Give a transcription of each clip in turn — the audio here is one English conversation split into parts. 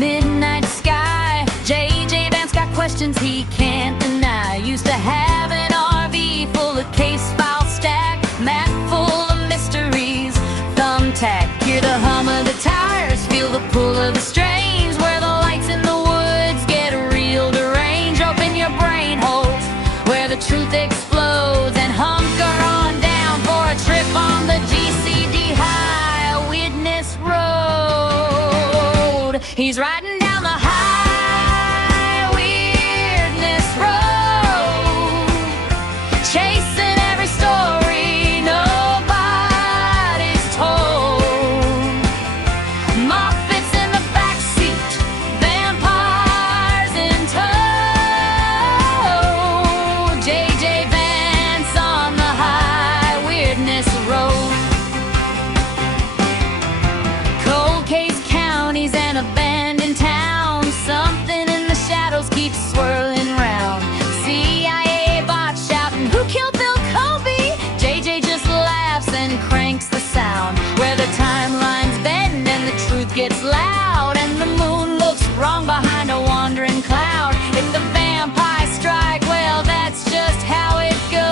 midnight sky. JJ Vance got questions he can't deny. Used to have an RV full of case file stack, map full of mysteries, thumbtack. Hear the hum of the tires, feel the pull of the strings, where the lights in the woods get real deranged. Open your brain holes where the truth explodes, and hunker on down for a trip on the GCD high witness road. He's riding down the high weirdness road, chasing every story nobody's told. Muppets in the backseat, vampires in tow. JJ Vance on the high weirdness road. Cold case counties and abandoned towns, something in the shadows keeps swirling round. CIA bots shouting, who killed Bill Cosby? JJ just laughs and cranks the sound, where the timelines bend and the truth gets loud, and the moon looks wrong behind a wandering cloud. If the vampires strike, well, that's just how it goes.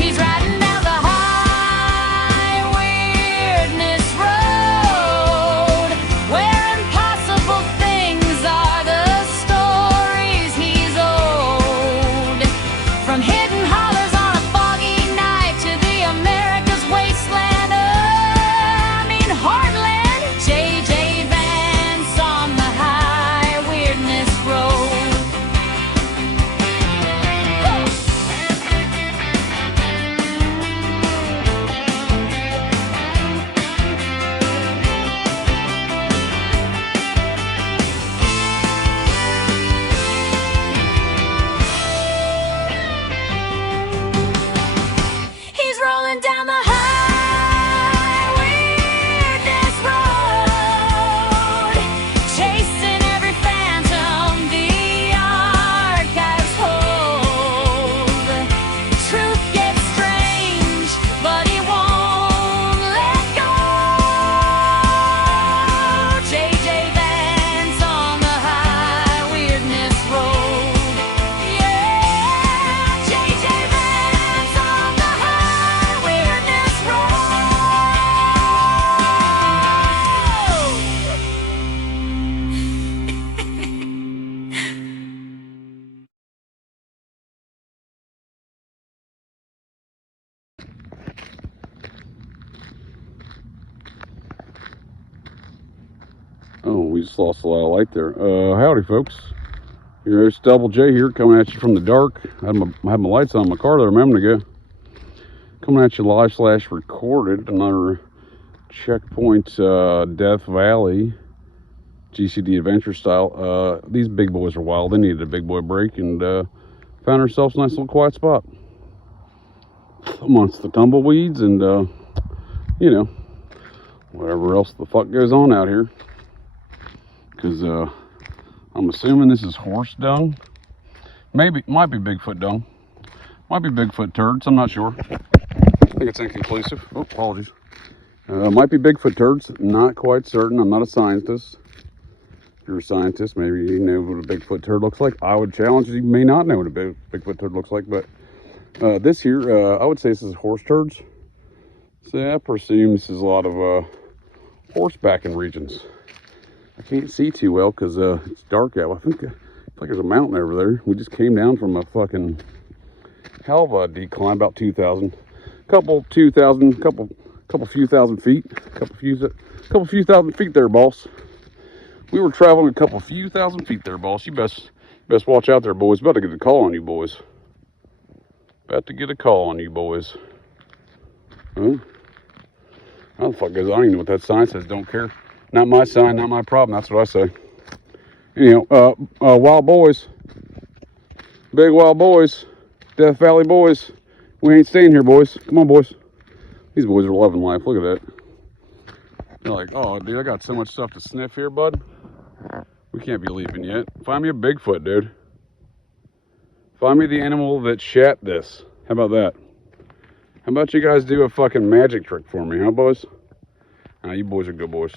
He's riding down the high weirdness road, where impossible things are the stories he's old. From hidden hollers on a foggy night to the America's wasteland, heartland. JJ Vance on the high weirdness road. He's rolling down the high weirdness road, chasing every phantom the archives hold. Truth gets strange, but he won't let go. JJ Vance on the high weirdness road. Yeah, JJ Vance on the high weirdness road. Oh, we just lost a lot of light there. Howdy, folks. Here's Double J here, coming at you from the dark. I had my lights on in my car there a moment ago. Coming at you live / recorded. Another checkpoint, Death Valley, GCD adventure style. These big boys are wild. They needed a big boy break, and found ourselves a nice little quiet spot amongst the tumbleweeds and, you know, whatever else the fuck goes on out here. Because I'm assuming this is horse dung. Maybe, might be Bigfoot dung. Might be Bigfoot turds, I'm not sure. I think it's inconclusive. Oh, apologies. Might be Bigfoot turds, not quite certain. I'm not a scientist. If you're a scientist, maybe you know what a Bigfoot turd looks like. I would challenge you may not know what a Bigfoot turd looks like, but this here, I would say this is horse turds. So I presume this is a lot of horsebacking regions. I can't see too well because it's dark out. I think like there's a mountain over there. We just came down from a fucking hell of a decline, about 2,000, couple few thousand feet, couple few thousand feet there, boss. We were traveling a couple few thousand feet there, boss. You best watch out there, boys. About to get a call on you, boys. About to get a call on you, boys. Huh? How the fuck goes? I don't even know what that sign says. Don't care. Not my sign, not my problem. That's what I say. Anyhow, wild boys, big wild boys, Death Valley boys. We ain't staying here, boys. Come on, boys. These boys are loving life. Look at that. They're like, oh, dude, I got so much stuff to sniff here, bud. We can't be leaving yet. Find me a Bigfoot, dude. Find me the animal that shat this. How about that? How about you guys do a fucking magic trick for me, huh, boys? You boys are good boys.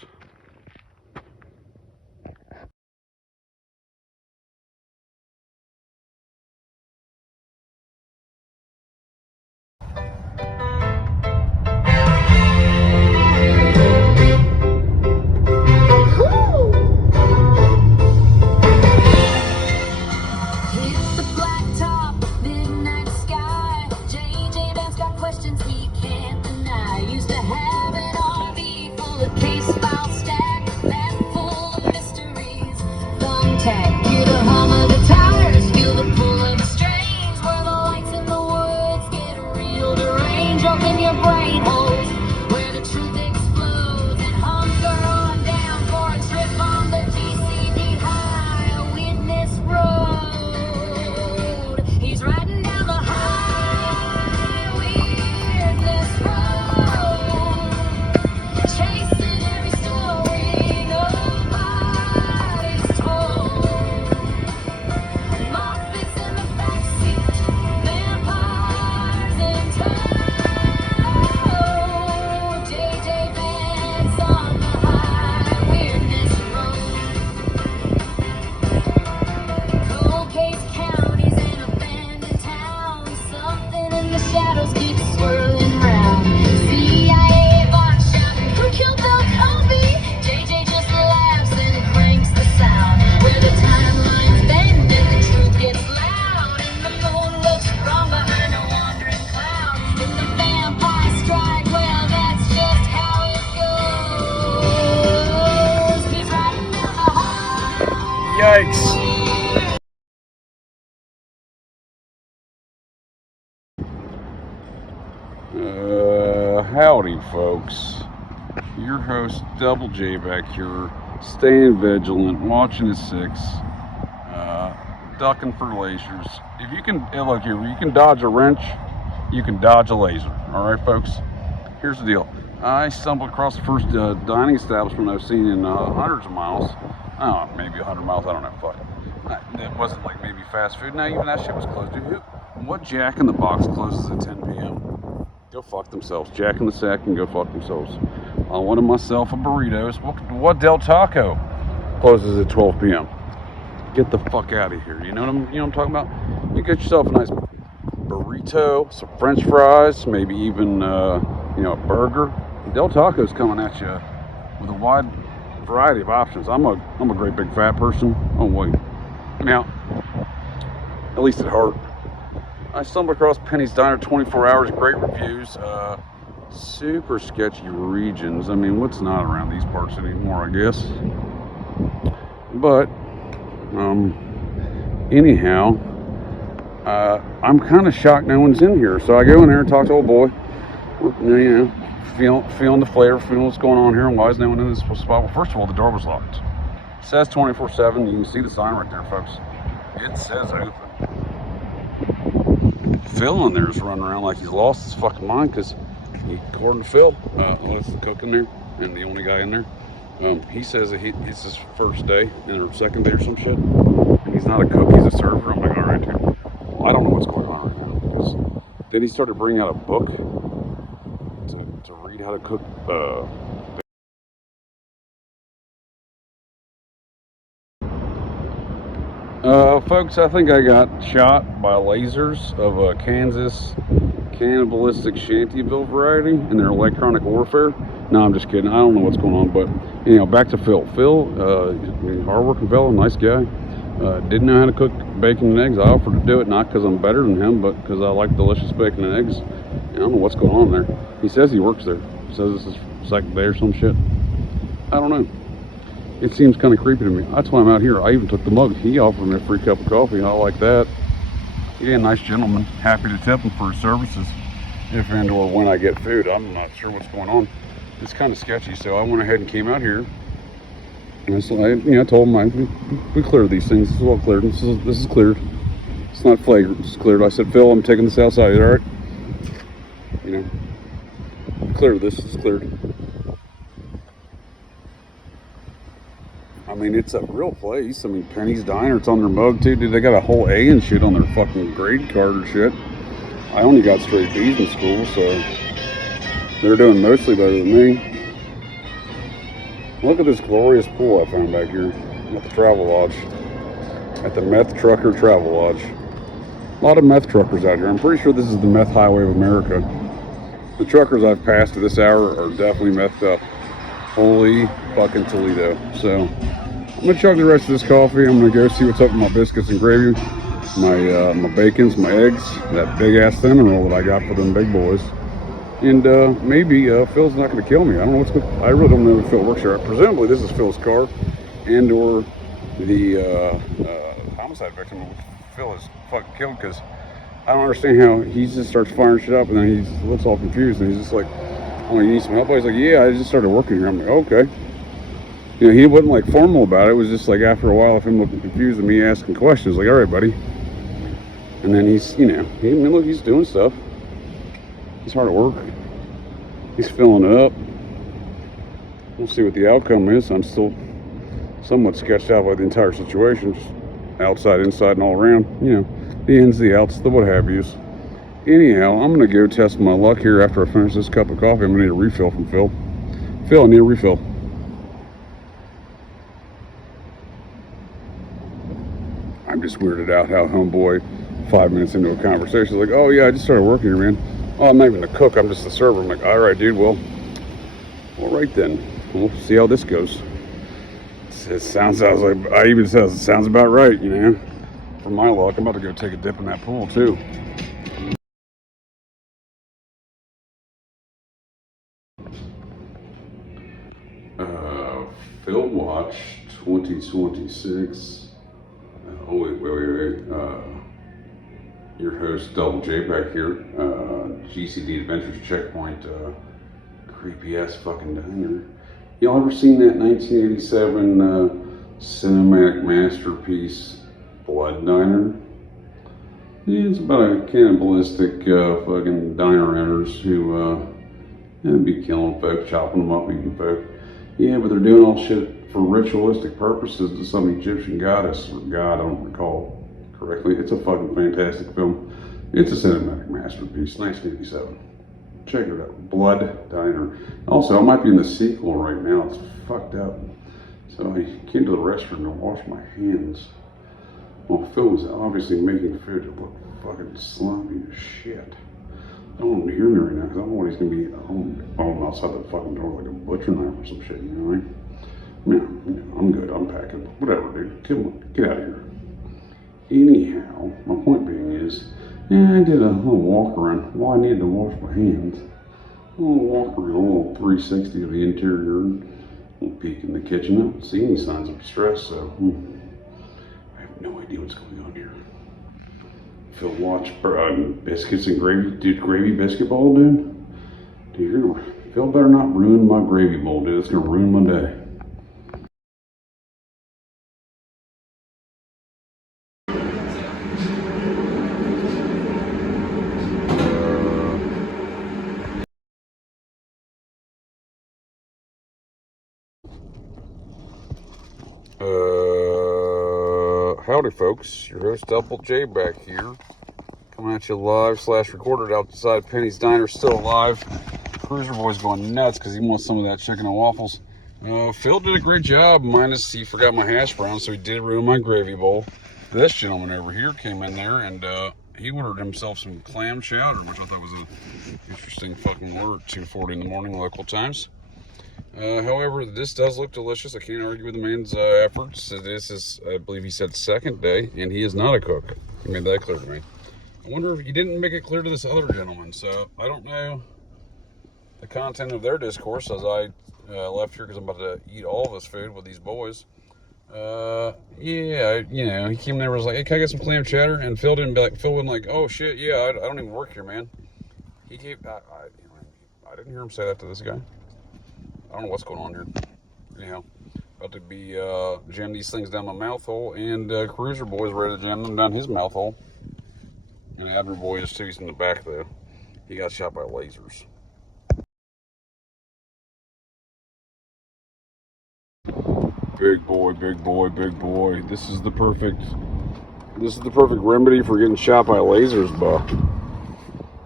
Howdy, folks. Your host, Double J, back here, staying vigilant, watching the six, ducking for lasers. If you can, look here, you can dodge a wrench, you can dodge a laser. All right, folks. Here's the deal. I stumbled across the first dining establishment I've seen in hundreds of miles. Oh, maybe 100 miles. I don't know. Fuck. It wasn't like maybe fast food. Now even that shit was closed. Dude, what Jack in the Box closes at 10 p.m.? Go fuck themselves. Jack in the Sack can go fuck themselves. I wanted myself a burritos. What Del Taco closes at 12 p.m.? Get the fuck out of here. You know what I'm talking about? You get yourself a nice burrito, some French fries, maybe even a burger. Del Taco's coming at you with a wide variety of options. I'm a great big fat person. Oh wait. Now, at least at heart. I stumbled across Penny's Diner, 24 hours, great reviews. Super sketchy regions. I mean, what's not around these parts anymore, I guess. But, anyhow, I'm kind of shocked no one's in here. So I go in there and talk to old boy. You know, feeling the flavor, feeling what's going on here, and why is no one in this spot? Well, first of all, the door was locked. It says 24/7. You can see the sign right there, folks. It says open. Phil in there is running around like he's lost his fucking mind because, according to Phil, it's the cook in there and the only guy in there. He says that it's his first day or second day or some shit, and he's not a cook, he's a server. I'm like, all right, dude. Well, I don't know what's going on right now. Because then he started bringing out a book to read how to cook. Folks, I think I got shot by lasers of a Kansas cannibalistic Shantyville variety in their electronic warfare. No, I'm just kidding. I don't know what's going on, but back to Phil. Phil, hardworking fellow, nice guy. Didn't know how to cook bacon and eggs. I offered to do it, not because I'm better than him, but because I like delicious bacon and eggs. I don't know what's going on there. He says he works there. Says this is second day or some shit. I don't know. It seems kind of creepy to me. That's why I'm out here. I even took the mug. He offered me a free cup of coffee. I like that. Yeah, nice gentleman. Happy to tip him for his services if and or when I get food. I'm not sure what's going on. It's kind of sketchy, so I went ahead and came out here. And so I told him we cleared these things. This is all cleared. This is cleared. It's not flagrant. It's cleared. I said, Phil, I'm taking this outside. All right? Clear this. It's cleared. I mean, it's a real place. I mean, Penny's Diner, it's on their mug too. Dude, they got a whole A and shit on their fucking grade card or shit. I only got straight B's in school, so they're doing mostly better than me. Look at this glorious pool I found back here at the Travel Lodge. At the Meth Trucker Travel Lodge. A lot of meth truckers out here. I'm pretty sure this is the meth highway of America. The truckers I've passed at this hour are definitely methed up. Holy fucking Toledo. So I'm gonna chug the rest of this coffee. I'm gonna go see what's up with my biscuits and gravy, my bacons, my eggs, that big ass cinnamon roll that I got for them big boys, and maybe Phil's not gonna kill me. I don't know what's going. I really don't know if Phil works here. Presumably this is Phil's car, and or the homicide victim Phil is fucking killed, because I don't understand how he just starts firing shit up and then he looks all confused and he's just like, oh, you need some help? He's like, yeah, I just started working here. I'm like, okay. He wasn't like formal about it. It was just like after a while of him looking confused and me asking questions, like, all right, buddy. And then he's doing stuff. He's hard at work. He's filling it up. We'll see what the outcome is. I'm still somewhat sketched out by the entire situation, just outside, inside, and all around. The ins, the outs, the what have yous. Anyhow, I'm gonna go test my luck here after I finish this cup of coffee. I'm gonna need a refill from Phil. Phil, I need a refill. I'm just weirded out how homeboy, 5 minutes into a conversation, is like, oh yeah, I just started working here, man. Oh, I'm not even a cook, I'm just a server. I'm like, all right, dude, well, right then. We'll see how this goes. It sounds about right, For my luck, I'm about to go take a dip in that pool too. Phil Watch 2026. Wait. Your host, Double J, back here. GCD Adventures Checkpoint Creepy ass fucking diner. Y'all ever seen that 1987 cinematic masterpiece, Blood Diner? Yeah, it's about a cannibalistic fucking diner owners who be killing folks, chopping them up, eating folk. Yeah, but they're doing all shit for ritualistic purposes to some Egyptian goddess or god, I don't recall correctly. It's a fucking fantastic film. It's a cinematic masterpiece, 1987. Check it out, Blood Diner. Also, I might be in the sequel right now. It's fucked up. So I came to the restroom to wash my hands. Well, Phil was obviously making food that looked fucking sloppy as shit. I don't want him to hear me right now because I don't know what he's gonna be outside the fucking door like a butcher knife or some shit, you know what I mean? I'm good, I'm packing. Whatever, dude. Come on, get out of here. Anyhow, my point being is, I did a little walk around. Well, I needed to wash my hands. A little walk around, a little 360 of the interior, a little peek in the kitchen. I don't see any signs of distress, so I have no idea what's going on here. Phil watch biscuits and gravy. Dude, gravy biscuit bowl, dude? Dude, Phil better not ruin my gravy bowl, dude. It's gonna ruin my day. Howdy folks, your host Double J back here, coming at you live / recorded outside Penny's Diner, still alive. Cruiser Boy's going nuts because he wants some of that chicken and waffles. Phil did a great job, minus he forgot my hash brown, so he did ruin my gravy bowl. This gentleman over here came in there and he ordered himself some clam chowder, which I thought was an interesting fucking order at 2:40 in the morning local times. However, this does look delicious. I can't argue with the man's efforts. This is, I believe he said, second day, and he is not a cook. He made that clear to me. I wonder if he didn't make it clear to this other gentleman, so I don't know the content of their discourse as I left here because I'm about to eat all of this food with these boys. Yeah, you know, he came there and was like, hey, can I get some clam chowder? And Phil wasn't like, oh shit, yeah, I don't even work here, man. He gave, I didn't hear him say that to this guy. I don't know what's going on here. Anyhow, about to be jam these things down my mouth hole, and Cruiser Boy's ready to jam them down his mouth hole. And Abner Boy is too. He's in the back though. He got shot by lasers. Big boy, big boy, big boy. This is the perfect remedy for getting shot by lasers, Buck.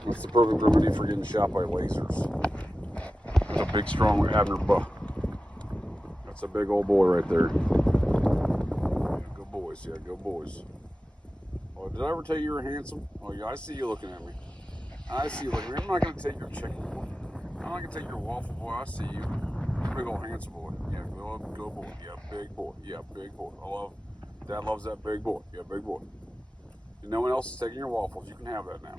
That's the perfect remedy for getting shot by lasers. A big, strong Abner buck. That's a big old boy right there. Yeah, go boys, yeah, go boys. Oh, did I ever tell you were handsome? Oh, yeah, I see you looking at me. I see you looking at me. I'm not going to take your chicken boy. I'm not going to take your waffle boy. I see you. Big old handsome boy. Yeah, go boy. Yeah, big boy. Yeah, big boy. Dad loves that big boy. Yeah, big boy. And no one else is taking your waffles. You can have that now.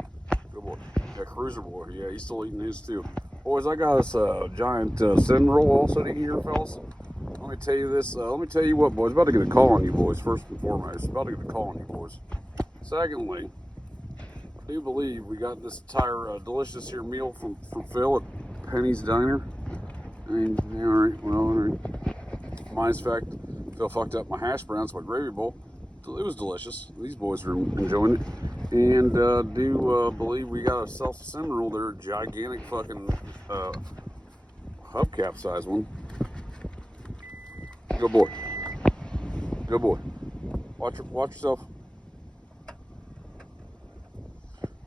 Good boy. Yeah, Cruiser Boy. Yeah, he's still eating his too. Boys, I got us a giant cinnamon roll also to eat here, fellas. Let me tell you this. Let me tell you what, boys. About to get a call on you, boys, first and foremost. About to get a call on you, boys. Secondly, I do believe we got this entire delicious here meal from Phil at Penny's Diner. I mean, yeah, all right, well, all right. Minus fact, Phil fucked up my hash browns, my gravy bowl. It was delicious. These boys are enjoying it. And do believe we got a cinnamon roll there, gigantic fucking hubcap size one. Good boy. Good boy. Watch yourself.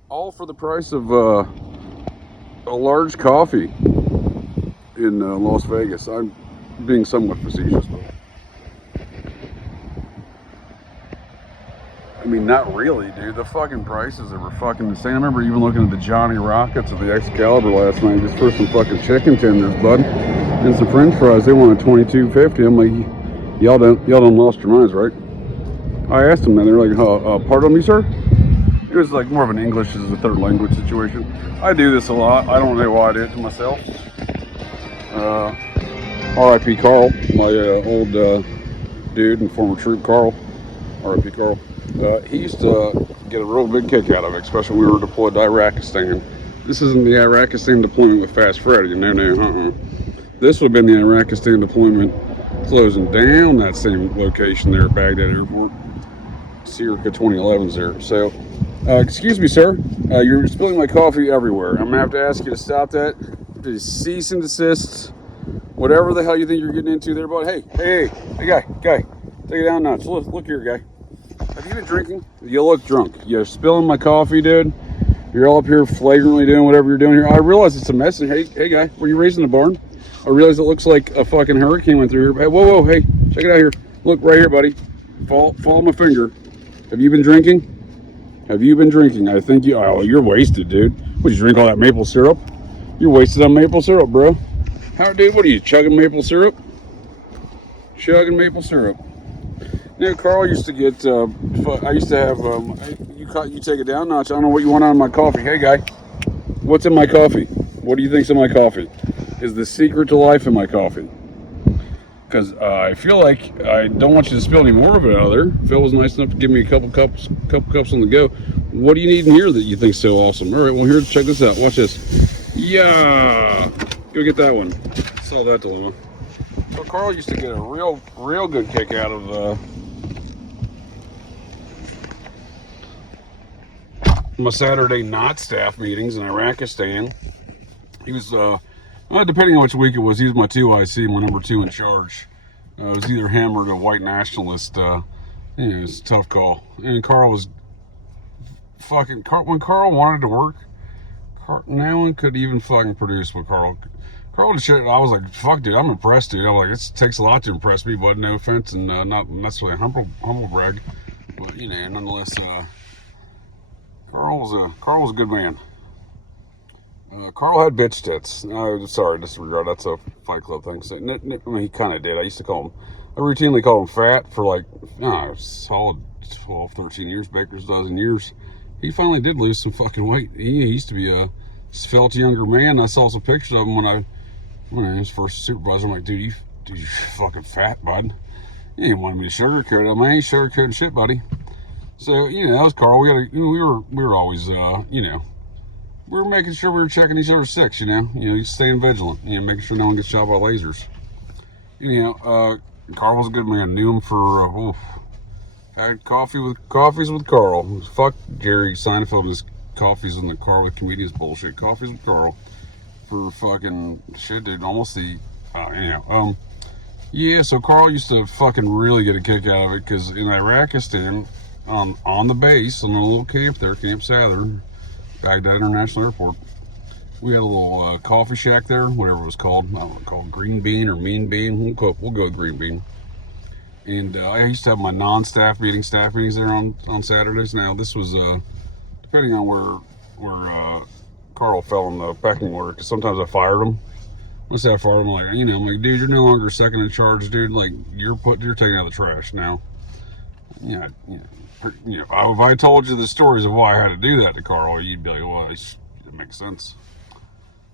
All for the price of a large coffee in Las Vegas. I'm being somewhat facetious, though. I mean, not really, dude. The fucking prices were fucking insane. I remember even looking at the Johnny Rockets of the Excalibur last night just for some fucking chicken tenders, bud, and some French fries. They wanted $22.50. I'm like, y'all done lost your minds, right? I asked them, and they're like, pardon me, sir? It was like more of an English as a third language situation. I do this a lot. I don't know why I do it to myself. R.I.P. Carl, my old dude and former troop, Carl. R.I.P. Carl. He used to get a real big kick out of it, especially when we were deployed to Iraqistan. This isn't the Iraqistan deployment with Fast Freddy. No. This would have been the Iraqistan deployment closing down that same location there at Baghdad Airport. Circa 2011's there. So, excuse me, sir. You're spilling my coffee everywhere. I'm gonna have to ask you to stop that. To cease and desist. Whatever the hell you think you're getting into there, bud. Hey, guy, take it down a notch. Look here, guy. Have you been drinking? You look drunk. You're spilling my coffee, dude. You're all up here flagrantly doing whatever you're doing here. I realize it's a mess. Hey, guy, were you raised in the barn? I realize it looks like a fucking hurricane went through here. Hey, whoa, hey, check it out here. Look right here, buddy. Follow my finger. Have you been drinking? I think you. Oh, you're wasted, dude. Would you drink all that maple syrup? You're wasted on maple syrup, bro. Dude, what are you chugging maple syrup? No, Carl used to get. I used to have. You take it down a notch. I don't know what you want on my coffee. Hey, guy, what's in my coffee? What do you think's in my coffee? Is the secret to life in my coffee? Because I feel like I don't want you to spill any more of it out there. Phil was nice enough to give me a couple cups on the go. What do you need in here that you think's so awesome? All right, well, here, check this out. Watch this. Yeah, go get that one. Solve that dilemma. So Carl used to get a real good kick out of my Saturday not staff meetings in Iraqistan. He was, depending on which week it was, he was my 2IC, my number 2 in charge. It was either him or the white nationalist. It was a tough call. And Carl was when Carl wanted to work, no one could even fucking produce what Carl just shit. I was like, fuck, dude, I'm impressed, dude. I was like, it takes a lot to impress me, bud. No offense, and not necessarily humble brag, but nonetheless, Carl was a good man. Carl had bitch tits. Sorry, disregard. That's a Fight Club thing. So, he kind of did. I routinely called him fat for like solid 12, 13 years, baker's dozen years. He finally did lose some fucking weight. He used to be a svelte younger man. I saw some pictures of him when I was first supervisor. I'm like, dude, you're fucking fat, bud. You ain't wanted me to sugarcoat it. I ain't sugarcoating shit, buddy. So, that was Carl. We were always, we were making sure we were checking each other's six, staying vigilant, making sure no one gets shot by lasers. Carl was a good man. Knew him for, had coffees with Carl. Fuck Jerry Seinfeld and his coffees in the car with comedians bullshit. Coffees with Carl for fucking shit, dude. Almost the, so Carl used to fucking really get a kick out of it, because in Iraqistan, on the base, on a little camp there, Camp Southern, Baghdad International Airport, we had a little coffee shack there, whatever it was called. I don't know, called Green Bean or Mean Bean. We'll go with Green Bean. And I used to have my non-staff meetings there on Saturdays. Now, this was, depending on where Carl fell in the pecking order, because sometimes I fired him. Once I fired him, I'm like, dude, you're no longer second in charge, dude. Like, you're taking out the trash now. If I told you the stories of why I had to do that to Carl, you'd be like, well, it makes sense.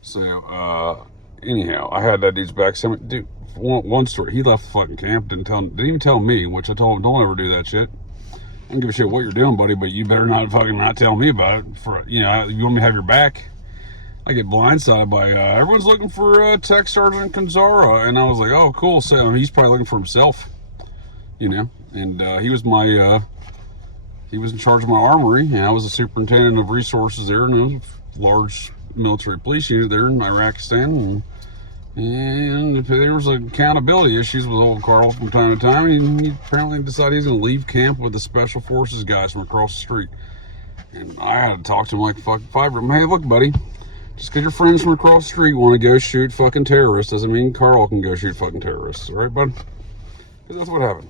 So, anyhow, I had that dude's back. Dude, one story, he left the fucking camp, didn't even tell me, which I told him, don't ever do that shit. I don't give a shit what you're doing, buddy, but you better not tell me about it. You want me to have your back. I get blindsided by, everyone's looking for Tech Sergeant Kanzara, and I was like, oh, cool, so he's probably looking for himself, and he was he was in charge of my armory, and I was the superintendent of resources there, and there was a large military police unit there in Iraqistan, and if there was accountability issues with old Carl from time to time, he apparently decided he was going to leave camp with the special forces guys from across the street. And I had to talk to him like fucking 5 of them. Hey, look, buddy, just because your friends from across the street want to go shoot fucking terrorists doesn't mean Carl can go shoot fucking terrorists, all right, bud? Because that's what happened.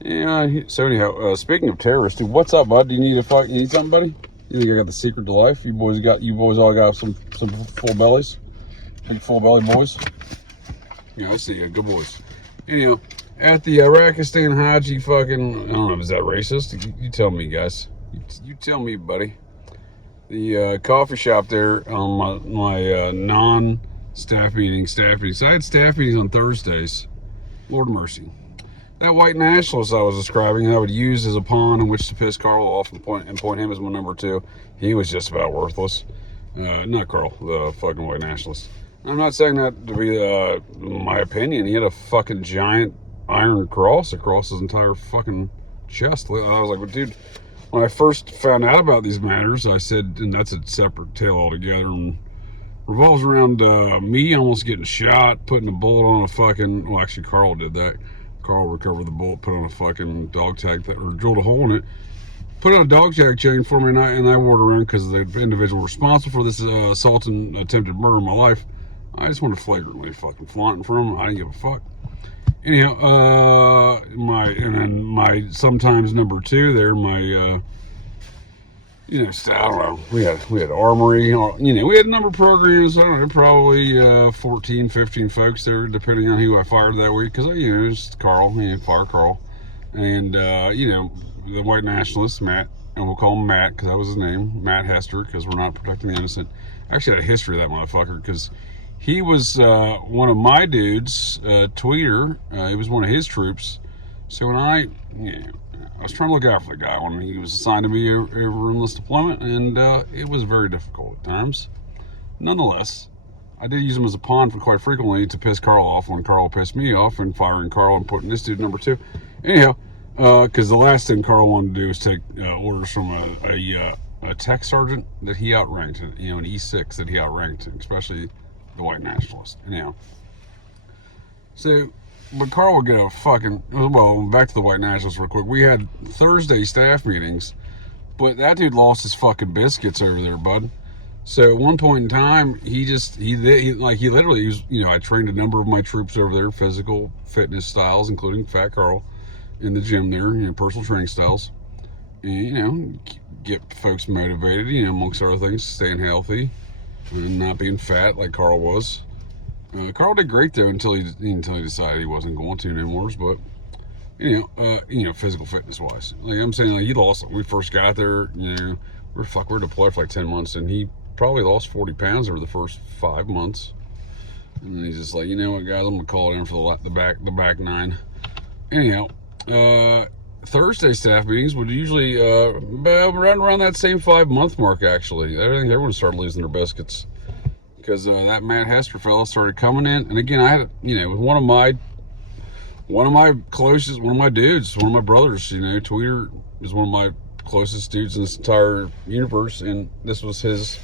Yeah, so anyhow, speaking of terrorists, dude, what's up, bud? Do you need something, buddy? You think I got the secret to life? You boys all got some full bellies? Big full belly boys? Yeah, I see you, good boys. Anyhow, at the Iraqistan Haji fucking, I don't know, is that racist? You tell me, guys. You tell me, buddy. The coffee shop there on my non-staff meetings. So I had staff meetings on Thursdays. Lord mercy. That white nationalist I was describing, I would use as a pawn in which to piss Carl off and point him as my number 2. He was just about worthless. Not Carl, the fucking white nationalist. I'm not saying that to be my opinion. He had a fucking giant iron cross across his entire fucking chest. I was like, well, dude, when I first found out about these matters, I said, and that's a separate tale altogether, and revolves around me almost getting shot, putting a bullet on a fucking, well, actually, Carl did that. Carl recovered the bullet, put on a fucking dog tag, that, or drilled a hole in it, put on a dog tag chain for me, and I wore it around because the individual responsible for this assault and attempted murder of my life, I just wanted to flagrantly fucking flaunt in front of him. I didn't give a fuck. Anyhow, my sometimes number two there, my I don't know. We had armory. We had a number of programs. I don't know, probably 14, 15 folks there, depending on who I fired that week. Because it's Carl, fire Carl, and the white nationalist Matt, and we'll call him Matt because that was his name, Matt Hester, because we're not protecting the innocent. I actually had a history of that motherfucker because he was one of my dudes, tweeter. He was one of his troops. So when I was trying to look out for the guy when he was assigned to me over enlist deployment, and it was very difficult at times. Nonetheless, I did use him as a pawn for quite frequently to piss Carl off when Carl pissed me off, and firing Carl and putting this dude number two. Anyhow, because the last thing Carl wanted to do was take orders from a tech sergeant that he outranked, an E6 that he outranked, especially the white nationalist. Anyhow, so. But Carl would get a fucking, well, back to the white nationalists real quick. We had Thursday staff meetings, but that dude lost his fucking biscuits over there, bud. So at one point in time, he literally was, I trained a number of my troops over there, physical fitness styles, including Fat Carl in the gym there, personal training styles. And, get folks motivated, amongst other things, staying healthy and not being fat like Carl was. Carl did great though until he decided he wasn't going to anymore. But physical fitness wise, like I'm saying, he lost. When we first got there, we're deployed for like 10 months, and he probably lost 40 pounds over the first 5 months. And then he's just like, what, guys, I'm gonna call it in for the back nine. Anyhow, Thursday staff meetings would usually around that same 5-month mark. Actually, I think everyone started losing their biscuits. Because that Matt Hester fella started coming in, and again, I had, with one of my closest, one of my dudes, one of my brothers, Tweeter is one of my closest dudes in this entire universe, and this was his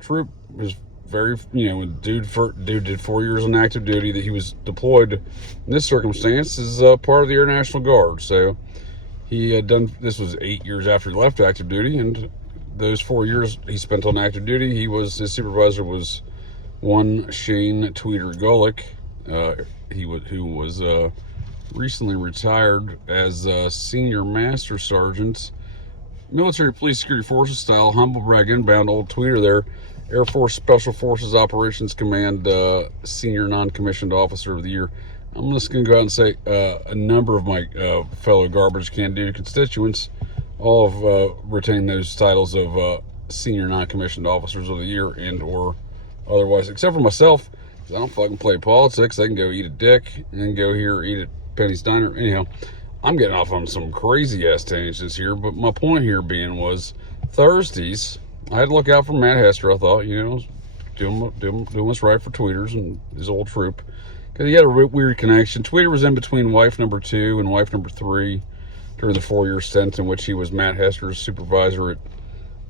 troop. His very, when dude did 4 years on active duty, that he was deployed in this circumstance is part of the Air National Guard. So he had done, this was 8 years after he left active duty, and those 4 years he spent on active duty, his supervisor was one Shane Tweeter Golick, who was recently retired as senior master sergeant, military police security forces style, humble brag inbound, old Tweeter there, Air Force Special Forces Operations Command senior non-commissioned officer of the year. I'm just going to go out and say a number of my fellow garbage can duty constituents all have retained those titles of senior non-commissioned officers of the year and or otherwise, except for myself, because I don't fucking play politics. I can go eat a dick and go here eat at Penny's Diner. Anyhow, I'm getting off on some crazy ass tangents here, but my point here being was Thursdays I had to look out for Matt Hester. I thought, doing what's right for Tweeters and his old troop, because he had a weird connection. Tweeter was in between wife number 2 and wife number 3 during the 4-year stint in which he was Matt Hester's supervisor at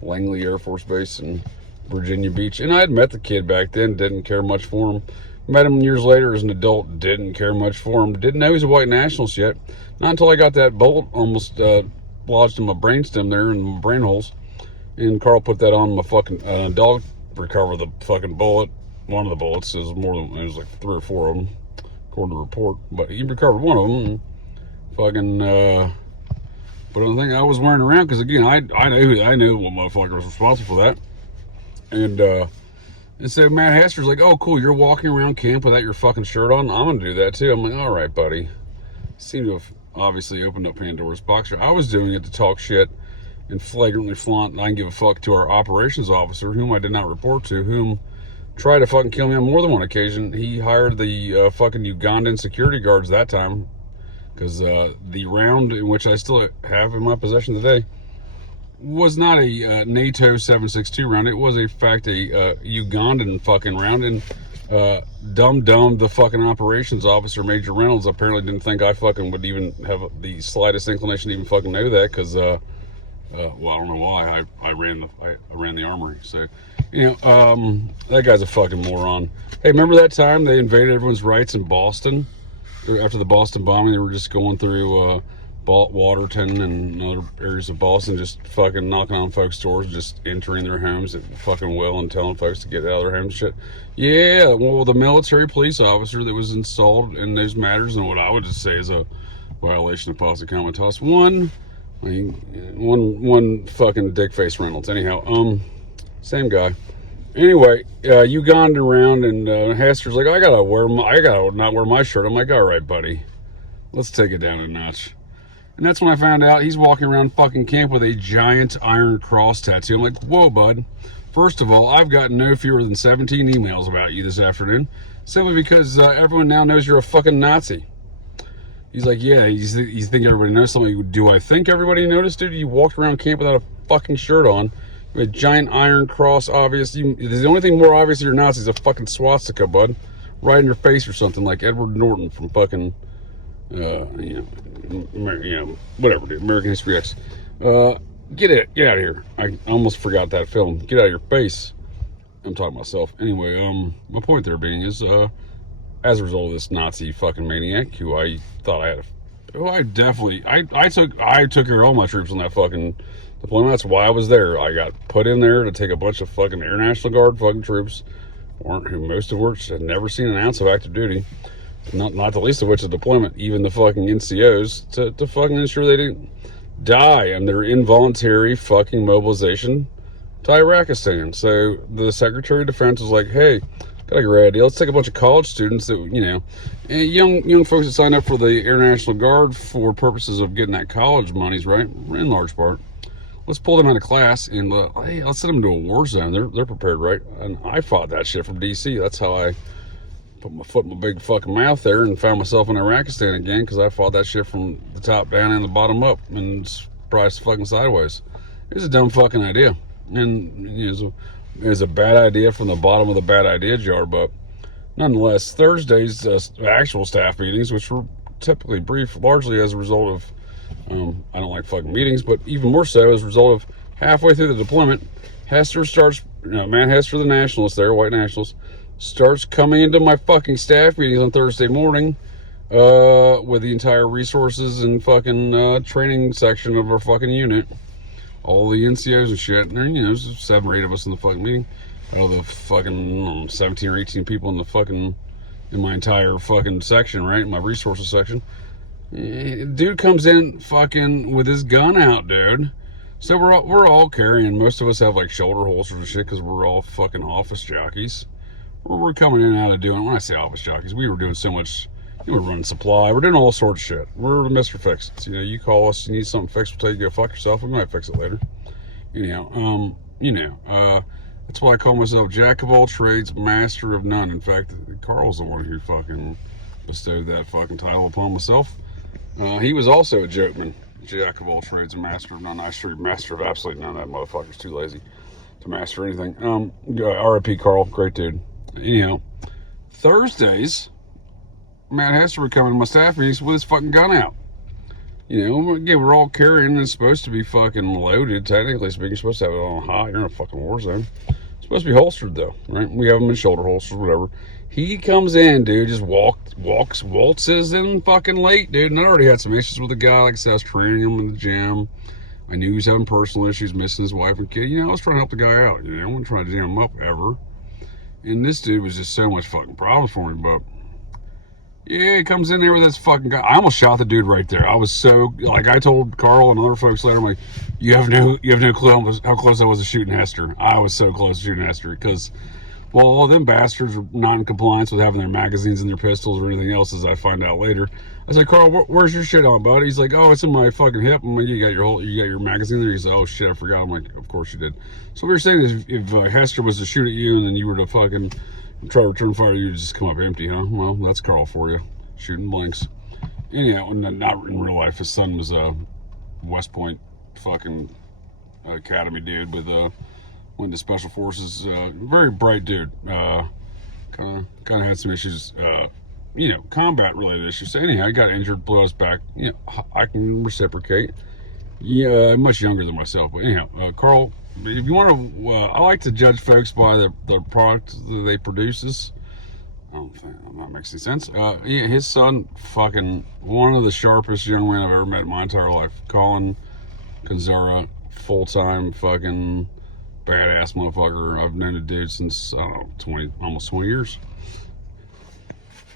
Langley Air Force Base in Virginia Beach. And I had met the kid back then, didn't care much for him. Met him years later as an adult, didn't care much for him. Didn't know he was a white nationalist yet. Not until I got that bullet almost lodged in my brainstem there in my brain holes. And Carl put that on my fucking dog, recovered the fucking bullet. One of the bullets, it was like 3 or 4 of them, according to the report. But he recovered one of them and fucking but the thing I was wearing around, because again, I knew what motherfucker was responsible for that. And so Matt Hester's like, oh cool, you're walking around camp without your fucking shirt on? I'm gonna do that too. I'm like, all right, buddy. Seemed to have obviously opened up Pandora's box. I was doing it to talk shit and flagrantly flaunt, and I didn't give a fuck, to our operations officer, whom I did not report to, whom tried to fucking kill me on more than one occasion. He hired the fucking Ugandan security guards that time, because the round in which I still have in my possession today was not a NATO 7.62 round. It was, in fact, a Ugandan fucking round. And Dum the fucking operations officer, Major Reynolds, apparently didn't think I fucking would even have the slightest inclination to even fucking know that, because well, I don't know why. I ran the armory. So, you know, that guy's a fucking moron. Hey, remember that time they invaded everyone's rights in Boston? After the Boston bombing, they were just going through Watertown and other areas of Boston, just fucking knocking on folks' doors, just entering their homes at fucking will and telling folks to get out of their homes and shit. Yeah, well, the military police officer that was installed in those matters, and what I would just say is a violation of policy comitatus. One fucking dickface Reynolds. Anyhow, same guy. Anyway, Uganda around, and Hester's like, I gotta not wear my shirt. I'm like, all right, buddy, let's take it down a notch. And that's when I found out he's walking around fucking camp with a giant iron cross tattoo. I'm like, whoa, bud. First of all, I've gotten no fewer than 17 emails about you this afternoon, simply because everyone now knows you're a fucking Nazi. He's like, yeah, you think everybody knows something. Do I think everybody noticed, dude? You walked around camp without a fucking shirt on. With a giant iron cross, obvious. The only thing more obvious you're Nazi is a fucking swastika, bud. Right in your face or something, like Edward Norton from fucking, whatever, dude. American History X. Get out of here. I almost forgot that film. Get out of your face. I'm talking myself. Anyway, my point there being is, as a result of this Nazi fucking maniac, who I thought I had I took care of all my troops on that fucking deployment. That's why I was there. I got put in there to take a bunch of fucking Air National Guard fucking troops, who most of which had never seen an ounce of active duty, not the least of which is deployment, even the fucking NCOs, to fucking ensure they didn't die in their involuntary fucking mobilization to Iraqistan. So the Secretary of Defense was like, hey, got a great idea. Let's take a bunch of college students that, young folks that signed up for the Air National Guard for purposes of getting that college monies, right, in large part. Let's pull them out of class and hey, let's send them to a war zone. They're prepared, right? And I fought that shit from DC. That's how I put my foot in my big fucking mouth there and found myself in Iraqistan again, because I fought that shit from the top down and the bottom up, and probably fucking sideways. It was a dumb fucking idea, and it was a bad idea from the bottom of the bad idea jar. But nonetheless, Thursday's actual staff meetings, which were typically brief, largely as a result of I don't like fucking meetings, but even more so as a result of halfway through the deployment, Hester starts, Matt Hester, the nationalist there, white nationalist, starts coming into my fucking staff meetings on Thursday morning with the entire resources and fucking training section of our fucking unit, all the NCOs and shit. And there's 7 or 8 of us in the fucking meeting, out of the fucking 17 or 18 people in my entire fucking section, right, in my resources section. Dude comes in fucking with his gun out, dude. So we're all carrying, most of us have like shoulder holsters and shit, because we're all fucking office jockeys. We're coming in and out of doing, when I say office jockeys, we were doing so much, we're running supply, we're doing all sorts of shit. We're the Mr. Fix-Its. You call us, you need something fixed, we'll tell you to go fuck yourself, we might fix it later. That's why I call myself Jack of all trades, master of none. In fact, Carl's the one who fucking bestowed that fucking title upon myself. He was also a jokeman, Jack of all trades and master of none. I sure master of absolutely none. That motherfucker's too lazy to master anything. R.I.P. Carl, great dude. Anyhow, Thursdays, Matt Hester would come into my staff meetings with his fucking gun out. Again, we're all carrying, and it's supposed to be fucking loaded, technically speaking. You're supposed to have it on high. You're in a fucking war zone. It's supposed to be holstered, though, right? We have them in shoulder holsters, whatever. He comes in, dude, just waltzes in fucking late, dude. And I already had some issues with the guy. Like I said, I was training him in the gym. I knew he was having personal issues, missing his wife and kid. I was trying to help the guy out. I wasn't trying to jam him up ever. And this dude was just so much fucking problems for me. But yeah, he comes in there with this fucking guy. I almost shot the dude right there. I was so, like, I told Carl and other folks later, I'm like, you have no clue how close I was to shooting Hester. I was so close to shooting Hester, because, well, all them bastards are not in compliance with having their magazines and their pistols or anything else, as I find out later. I said, Carl, where's your shit on, bud? He's like, oh, it's in my fucking hip. I'm like, you got your magazine there? He said, oh shit, I forgot. I'm like, of course you did. So what you're saying is, if Hester was to shoot at you and then you were to fucking try to return fire, you would just come up empty, huh? Well, that's Carl for you, shooting blanks. Anyhow, not in real life. His son was a West Point fucking academy dude with went to special forces. Very bright dude. Kind of had some issues. Combat related issues. So anyhow, I got injured, blew out his back. I can reciprocate. Yeah, much younger than myself. But anyhow, Carl, if you want to, I like to judge folks by the product that they produces. I don't think that makes any sense. His son, fucking one of the sharpest young men I've ever met in my entire life. Colin Kanzara, full-time fucking badass motherfucker. I've known the dude since, I don't know, almost 20 years.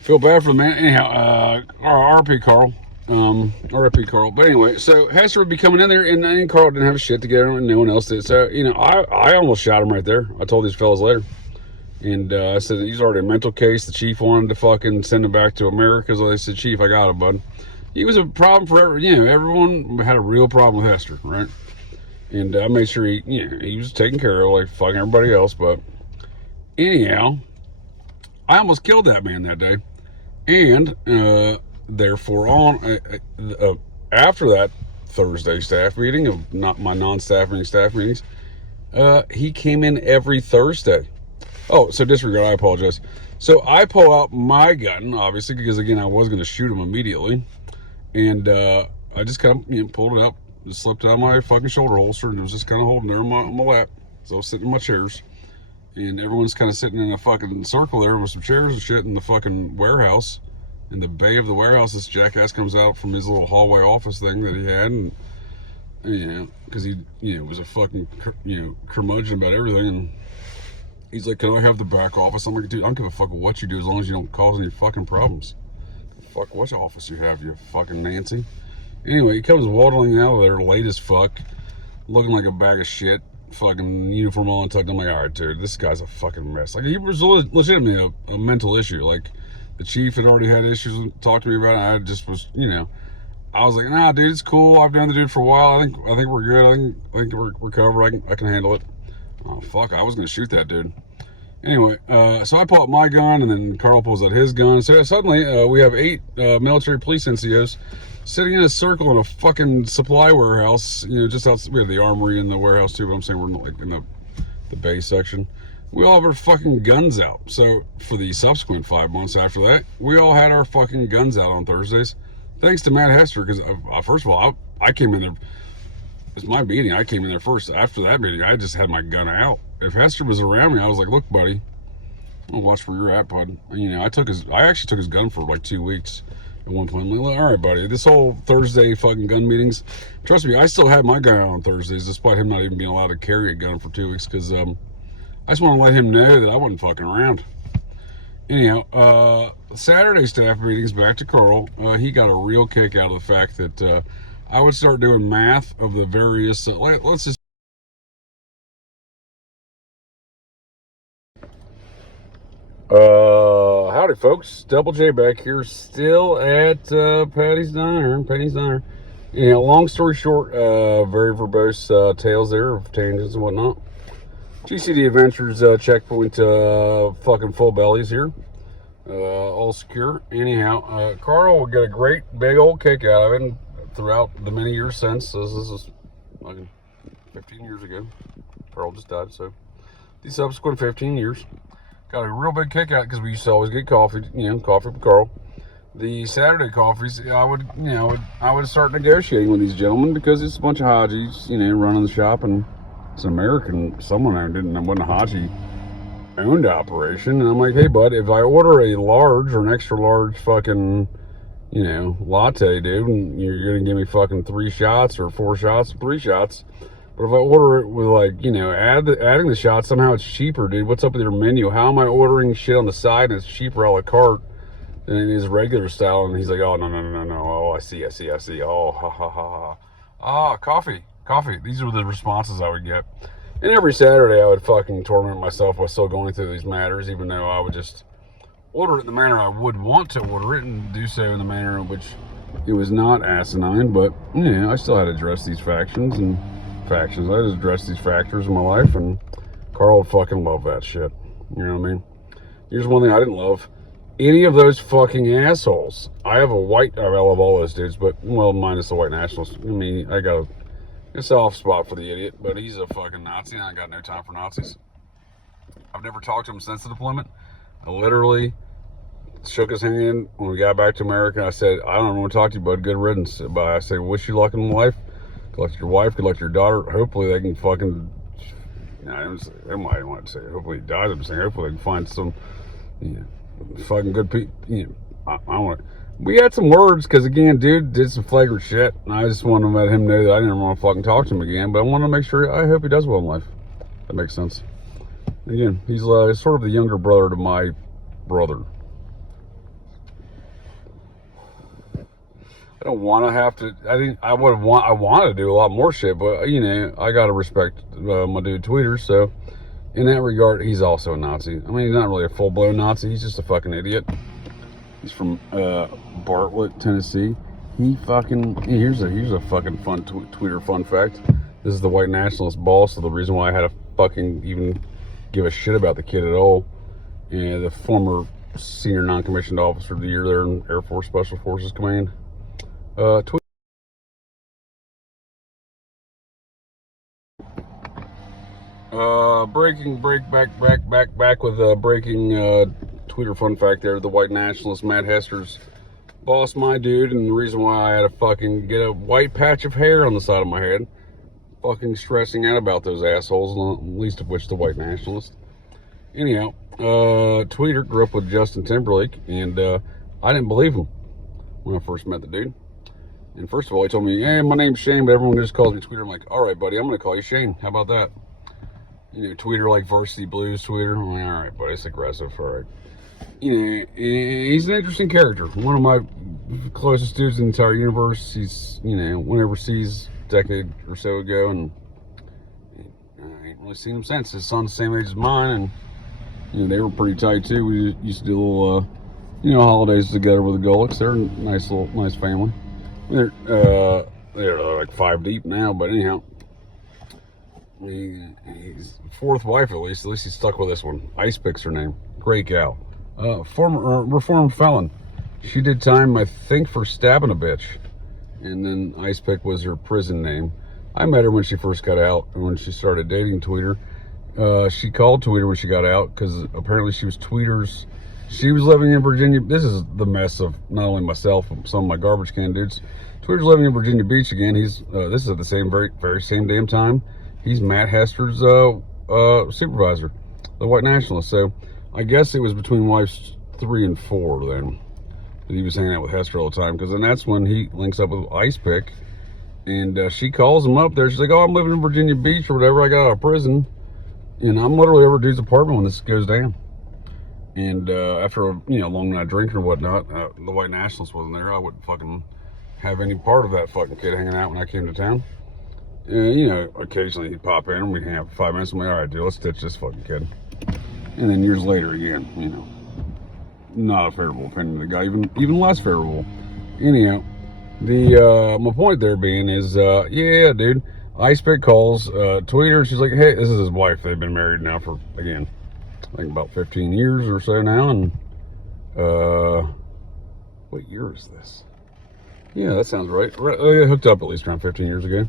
Feel bad for the man. Anyhow, RP Carl. RP Carl. But anyway, so Hester would be coming in there, and Carl didn't have shit together, and no one else did. So, I almost shot him right there. I told these fellas later. And I said, he's already a mental case. The chief wanted to fucking send him back to America. So I said, Chief, I got him, bud. He was a problem for everyone had a real problem with Hester, right? And I made sure he was taken care of like fucking everybody else. But anyhow, I almost killed that man that day. And therefore, after that Thursday staff meeting of not my non-staff meeting, staff meetings, he came in every Thursday. Oh, so disregard, I apologize. So I pull out my gun, obviously, because again, I was going to shoot him immediately. And I just kind of pulled it up, just slipped it out of my fucking shoulder holster, and it was just kind of holding there on my lap. So I was sitting in my chairs. And everyone's kind of sitting in a fucking circle there with some chairs and shit in the fucking warehouse. In the bay of the warehouse, this jackass comes out from his little hallway office thing that he had. And, because he was a fucking, curmudgeon about everything. And he's like, can I have the back office? I'm like, dude, I don't give a fuck what you do as long as you don't cause any fucking problems. Fuck what office you have, you fucking Nancy. Anyway, he comes waddling out of there late as fuck, looking like a bag of shit, fucking uniform all untucked. I'm like, all right, dude, this guy's a fucking mess. Like, he was legitimately a mental issue. Like, the chief had already had issues, talked to me about it. I just was, I was like, nah, dude, it's cool. I've known the dude for a while. I think we're good. I think we're covered. I can handle it. Oh, fuck, I was going to shoot that dude. Anyway, so I pull out my gun, and then Carl pulls out his gun. So suddenly, we have 8 military police NCOs sitting in a circle in a fucking supply warehouse. Just outside. We have the armory in the warehouse, too, but I'm saying we're like in the bay section. We all have our fucking guns out. So for the subsequent 5 months after that, we all had our fucking guns out on Thursdays. Thanks to Matt Hester, because first of all, I came in there. It was my meeting. I came in there first. After that meeting, I just had my gun out. If Hester was around me, I was like, look, buddy, I'll watch where you're at, bud. I actually took his gun for like 2 weeks at one point. I'm like, all right, buddy, this whole Thursday fucking gun meetings, trust me, I still had my gun out on Thursdays, despite him not even being allowed to carry a gun for 2 weeks, because I just want to let him know that I wasn't fucking around. Anyhow, Saturday staff meetings, back to Carl. He got a real kick out of the fact that I would start doing math of the various, let's just, howdy folks, Double J back here, still at Penny's Diner. Long story short, very verbose tales there of tangents and whatnot. GCD Adventures checkpoint, fucking full bellies here, all secure. Anyhow, Carl will get a great big old kick out of it throughout the many years since. This is fucking 15 years ago. Carl just died, so the subsequent 15 years. Got a real big kick out because we used to always get coffee, coffee with Carl. The Saturday coffees, I would start negotiating with these gentlemen because it's a bunch of Hajis, running the shop, and it's an American, someone I didn't, it wasn't a Haji owned operation. And I'm like, hey bud, if I order a large or an extra large fucking, latte, dude, and you're gonna give me fucking 3 shots or 4 shots or 3 shots. But if I order it with adding the shots, somehow it's cheaper, dude. What's up with your menu? How am I ordering shit on the side and it's cheaper a la carte than it is regular style? And he's like, oh, no. Oh, I see. Oh, ha, ha, ha, ha. Ah, coffee. These are the responses I would get. And every Saturday I would fucking torment myself by still going through these matters, even though I would just order it in the manner I would want to order it and do so in the manner in which it was not asinine. But, I still had to address these factions. I just addressed these factors in my life, and Carl would fucking love that shit. You know what I mean? Here's one thing I didn't love. Any of those fucking assholes. I love all those dudes, but, well, minus the white nationalists. I got It's an off spot for the idiot, but he's a fucking Nazi, and I got no time for Nazis. I've never talked to him since the deployment. I literally shook his hand when we got back to America. I said, I don't want to talk to you, bud. Good riddance. Bye. I said, wish you luck in life. Good luck to your wife. Good luck to your daughter. Hopefully they can fucking, I might want to say, hopefully he dies. I'm saying, hopefully they can find some, fucking good people. I want to. We had some words, because again, dude did some flagrant shit, and I just wanted to let him know that I didn't want to fucking talk to him again, but I want to make sure, I hope he does well in life. That makes sense. Again, he's sort of the younger brother to my brother. I don't want to have to, I want to do a lot more shit, but, I got to respect my dude Tweeter, so in that regard, he's also a Nazi. I mean, he's not really a full-blown Nazi, he's just a fucking idiot. He's from Bartlett, Tennessee. Here's a fucking fun Tweeter fun fact. This is the white nationalist boss, so the reason why I had to fucking even give a shit about the kid at all. And the former senior non-commissioned officer of the year there in Air Force Special Forces Command. Back with breaking Tweeter fun fact there. The white nationalist Matt Hester's boss, my dude, and the reason why I had to fucking get a white patch of hair on the side of my head. Fucking stressing out about those assholes, least of which the white nationalist. Anyhow, Tweeter grew up with Justin Timberlake, and I didn't believe him when I first met the dude. And first of all, he told me, hey, my name's Shane, but everyone just calls me Tweeter. I'm like, all right, buddy, I'm going to call you Shane. How about that? Tweeter like Varsity Blues Tweeter. I'm like, all right, buddy, it's aggressive, all right. He's an interesting character. One of my closest dudes in the entire universe. He's, went overseas a decade or so ago, and I ain't really seen him since. His son's the same age as mine, and, they were pretty tight, too. We used to do little, holidays together with the Golics. They're a nice family. They're like 5 deep now, but anyhow. He's fourth wife, at least he's stuck with this one. Ice Pick's her name. Great gal. Former reformed felon. She did time, I think, for stabbing a bitch, and then Ice Pick was her prison name. I met her when she first got out, and when she started dating Tweeter. She called Tweeter when she got out, because apparently she was Tweeter's. She was living in Virginia. This is the mess of not only myself, but some of my garbage can dudes. Tweeter's living in Virginia Beach again. He's this is at the same very same damn time. He's Matt Hester's supervisor, the white nationalist. So I guess it was between wives 3 and 4 then that he was hanging out with Hester all the time, because then that's when he links up with Ice Pick, and she calls him up there. She's like, oh, I'm living in Virginia Beach or whatever. I got out of prison, and I'm literally over at dude's apartment when this goes down. And after a long night drinking or whatnot, the white nationalist wasn't there. I wouldn't fucking have any part of that fucking kid hanging out when I came to town. Occasionally he'd pop in and we'd hang out for 5 minutes. I'm like, all right, dude, let's ditch this fucking kid. And then years later, again, not a favorable opinion of the guy, even less favorable. Anyhow, my point there being is, yeah, dude, Ice Pick calls Tweeter. She's like, hey, this is his wife. They've been married now for, again, I think about 15 years or so now. And what year is this? Yeah, that sounds right. They hooked up at least around 15 years ago.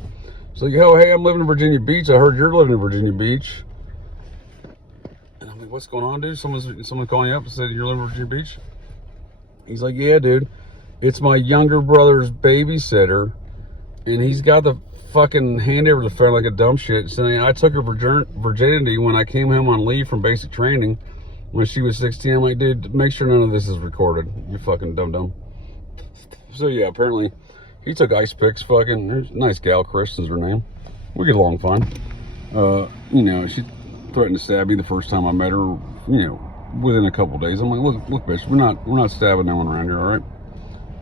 She's like, oh, hey, I'm living in Virginia Beach. I heard you're living in Virginia Beach. And I'm like, what's going on, dude? Someone calling you up and said you're living in Virginia Beach? He's like, yeah, dude. It's my younger brother's babysitter. And he's got the fucking hand over the phone like a dumb shit, saying I took her virginity when I came home on leave from basic training when she was 16. I'm like, dude, make sure none of this is recorded. You fucking dum-dum. So, yeah, apparently he took Ice Pick's fucking, nice gal, Kristen's her name. We get along fine. She threatened to stab me the first time I met her, within a couple days. I'm like, look, bitch, we're not stabbing no one around here, all right?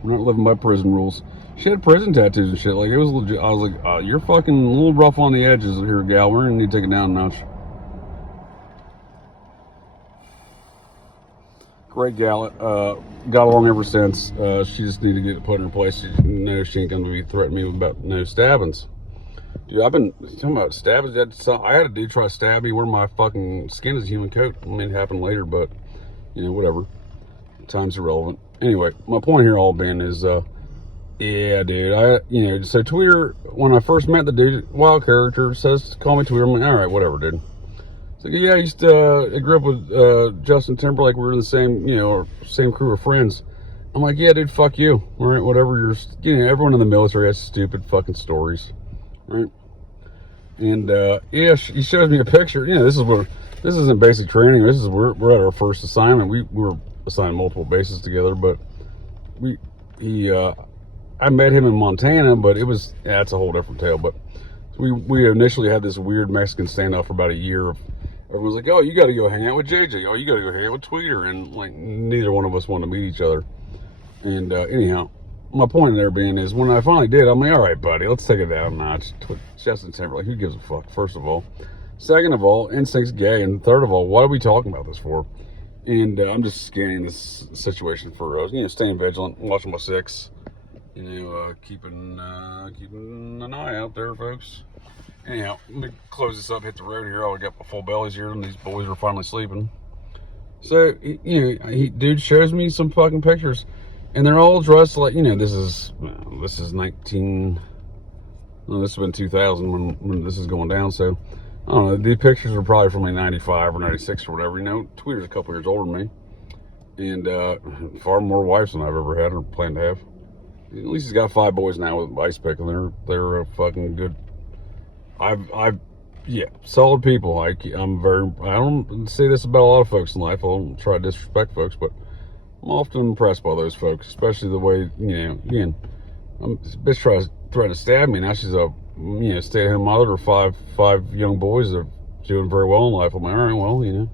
We're not living by prison rules. She had prison tattoos and shit. Like, it was legit. I was like, you're fucking a little rough on the edges here, gal. We're gonna need to take it down a notch. Great gal. Got along ever since. She just needed to get put in her place. She ain't gonna be threatening me about no stabbings. Dude, I've been talking about stabbings. I had a dude try to stab me where my fucking skin is a human coat. I mean, it happened later, but, whatever. Time's irrelevant. Anyway, my point here all being is, Yeah, dude. So Tweeter, when I first met the dude, wild character, says to call me Tweeter. I'm like, all right, whatever, dude. So yeah, I grew up with Justin Timberlake. We were in the same, same crew of friends. I'm like, yeah, dude, fuck you. All right, whatever. Everyone in the military has stupid fucking stories, right? And yeah, he shows me a picture. This isn't basic training. We're at our first assignment. We were assigned multiple bases together, but I met him in Montana, but that's a whole different tale. But we initially had this weird Mexican standoff for about a year. Everyone's like, oh, you got to go hang out with JJ. Oh, you got to go hang out with Tweeter. And like, neither one of us wanted to meet each other. And anyhow, my point there being is when I finally did, I'm like, all right, buddy, let's take it down a notch. Justin Timberlake, who gives a fuck, first of all. Second of all, Instinct's gay. And third of all, what are we talking about this for? And I'm just scanning this situation for, staying vigilant, watching my six, keeping an eye out there, folks. Anyhow, let me close this up, hit the road here. I got my full bellies here, and these boys are finally sleeping. So, dude shows me some fucking pictures, and they're all dressed like, this is 19. Well, this has been 2000 when this is going down. So, I don't know. These pictures are probably from like 95 or 96 or whatever. Tweeter's a couple years older than me, and far more wives than I've ever had or planned to have. At least he's got 5 boys now with ice pick, and they're a fucking good. Solid people. I don't say this about a lot of folks in life. I don't try to disrespect folks, but I'm often impressed by those folks, especially the way, again, this bitch threatened to stab me. Now she's a, stay-at-home mother of five young boys that are doing very well in life. I'm like, all right, well,